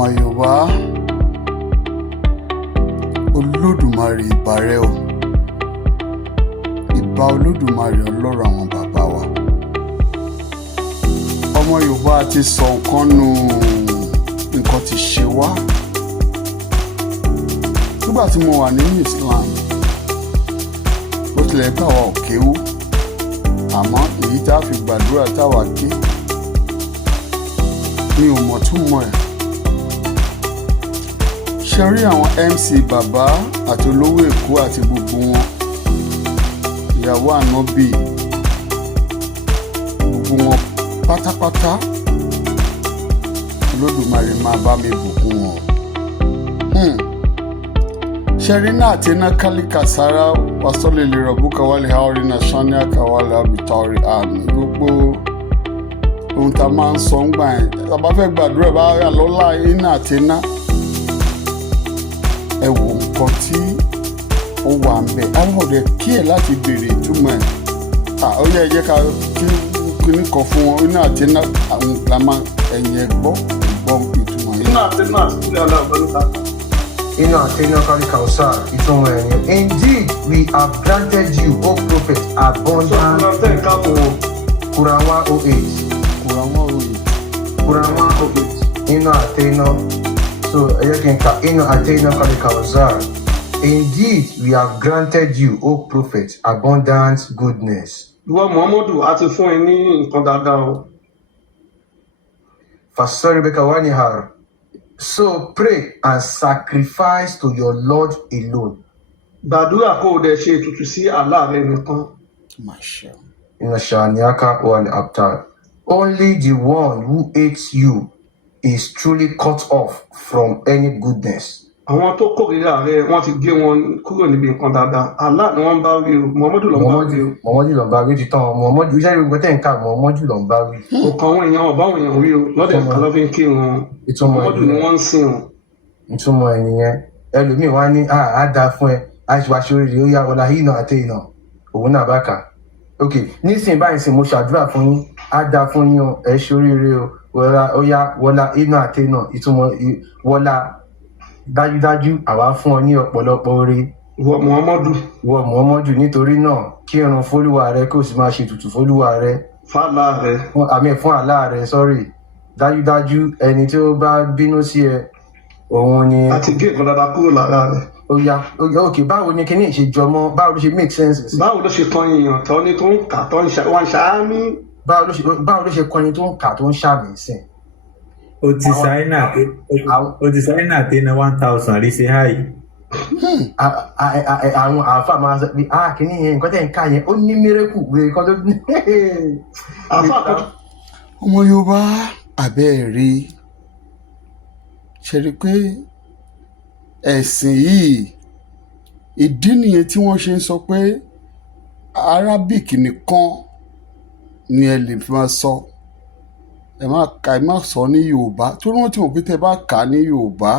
ọmọ Yorùbá Olódùmarè ìbà rẹ o, ìbà Olódùmarè ọlọ́run àwọn bàbá wa. Ọmọ Yorùbá ti sọ nǹkan nù, nǹkan ti ṣe wá. Nígbà tí mo wà ní New Zealand, bó tilẹ̀ gbà wá ò kéwú, àmọ́ èyí tá a fi gbàdúrà táwa ké mi ò mọ̀ túmọ̀ ẹ̀. Ṣe rí àwọn MC bàbá àti olówó Èkó àti gbogbo wọn, ìyàwó ànábì, gbogbo wọn pátápátá, Olódùmarè máa bá mi bùkún wọn. Ṣe rí náà àti iná kálíkà sára wàsọ́lẹ̀ lè rọ̀ búkà wálé haori náà ṣáni àkàwálé àbítọ́rí àmì gbogbo ohun tá a máa ń sọ ń gbà yẹn. Tá a bá fẹ́ gbàdúrà bá yà lọ́la iná àti iná. Ẹ wo nǹkan tí ó wà ń bẹ̀. Àwọn ọ̀rẹ́ kí ẹ̀ láti béèrè ìtumọ̀ ẹ̀. Ó yẹ jẹ́ ká kíní kan fún wọn. Iná àti iná àwọn ìgbàmọ̀ ẹ̀yìn ẹ̀gbọ́ ìtumọ̀ yẹn. Iná àti iná àti kúlẹ̀ ọlọ́ọ̀gbọ́n. Iná àti iná kálíkà ọ̀sà ìtumọ̀ ẹ̀yìn. Indeed, we have granted you, O prophet, abundant. Quran 108. Quran 108. Iná àti iná. So, Iná àti iná kálíkà ọ̀sà. Indeed, we have granted you, O prophet, abundant goodness. Ìwọ Muhammadu a ti fún ẹ ní nǹkan dáadáa o. Fasori beka wanihar. So pray and sacrifice to your Lord alone. Gbàdúrà kó o dẹ̀ ṣe ètùtù sí Allah rẹ nìkan. Inna shaniaka wal abtar. Only the one who hates you is truly cut off from any goodness. Àwọn tó kórìíra rẹ wọ́n ti gé wọn kúrò níbi nǹkan dáadáa. Allah ni wọ́n bá wí o, Muhammadu ló ń bá wí o. Muhammadu ló ń bá wí ti tán. Muhammadu iṣẹ́ ìwé gbọ́tẹ̀ ń ká Muhammadu ló ń bá wí. Kò kàn wọ́n èèyàn ọ̀bá àwọn èèyàn wí o, lọ́dẹ̀ kan ló fi ń kí wọn. Muhammadu ni wọ́n ń sìn o. Ìtumọ̀ ẹ̀nìyẹn. Ẹlòmíì wá ní á dáa fún ẹ, àṣìwáṣọ rere ó yá wọlá iná àti iná. Òun náà bá kà. Ok, nísìnyí báyìí sì mo ṣàdúrà fún yín, á dáa fún yín o, ẹ ṣoríire o, wọlá ó yá wọlá iná àti iná. Ìtumọ̀ wọlá dájúdájú àwa fún ọ ní ọ̀pọ̀lọpọ̀ oore. Ìwọ Muhammadu nítorí náà kírun fólúwa rẹ kí o sì máa ṣe ètùtù fólúwa rẹ. Fàlà rẹ. Fún Allah rẹ, sorry. Dájúdájú ẹni tí ó bá bínú sí ẹ, òun ni. Àti gé nǹkan dáadáa kúrò lára rẹ. Ó yá, ok, báwo ni kíní ìṣèjọmọ, báwo ló ṣe make sense sí? Báwo ló ṣe kan èèyàn tó ní tó ń kà tó ń ṣàmì? Báwo ló ṣe kan ẹni tó ń kà tó ń ṣàmì sí? O ti sáínà tí na 1000 rí sí háì. Àwọn àáfà máa sọ pé kìíní yẹn nǹkan tẹ̀ ń ká yẹn ó ní mírẹ́kù wèrè kan tó ní. Ọmọ Yorùbá àbẹ́ẹ̀rí ṣe rí pé ẹ̀sìn yìí ìdí nìyẹn tí wọ́n ṣe ń sọ pé Arabic nìkan ni ẹ lè fi máa sọ. Ẹ má sọ ní Yorùbá tó ní wọ́n ti mọ̀ pé tẹ́ bá kà á ní Yorùbá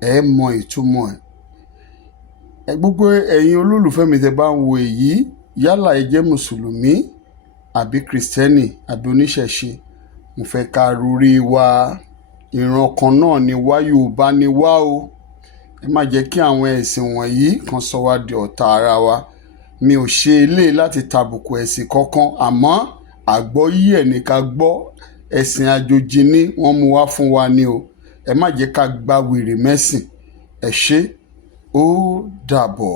ẹ mọ ìtumọ̀ ẹ̀. Gbogbo ẹ̀yin olólùfẹ́ mi tẹ́ bá ń wo èyí, yálà ẹ jẹ́ mùsùlùmí àbí kìrìsìtẹ́nì àbí oníṣẹ̀ṣe, mo fẹ́ ká rúrí wa, ìran kan náà ni wá, Yorùbá ni wá o. Ẹ má jẹ́ kí àwọn ẹ̀sìn wọ̀nyí kan sọ wá di ọ̀tá ara wa. Mi ò ṣe eléyìí láti tàbùkù ẹ̀sìn kankan, àmọ́ àgbọ́yé ẹ̀ ní ká gbọ́. Ẹ̀sìn àjòjì ni wọ́n mú wá fún wa ni o. Ẹ má jẹ́ ká gba wèrè mẹ́sìn. Ẹ ṣé, ó dàbọ̀.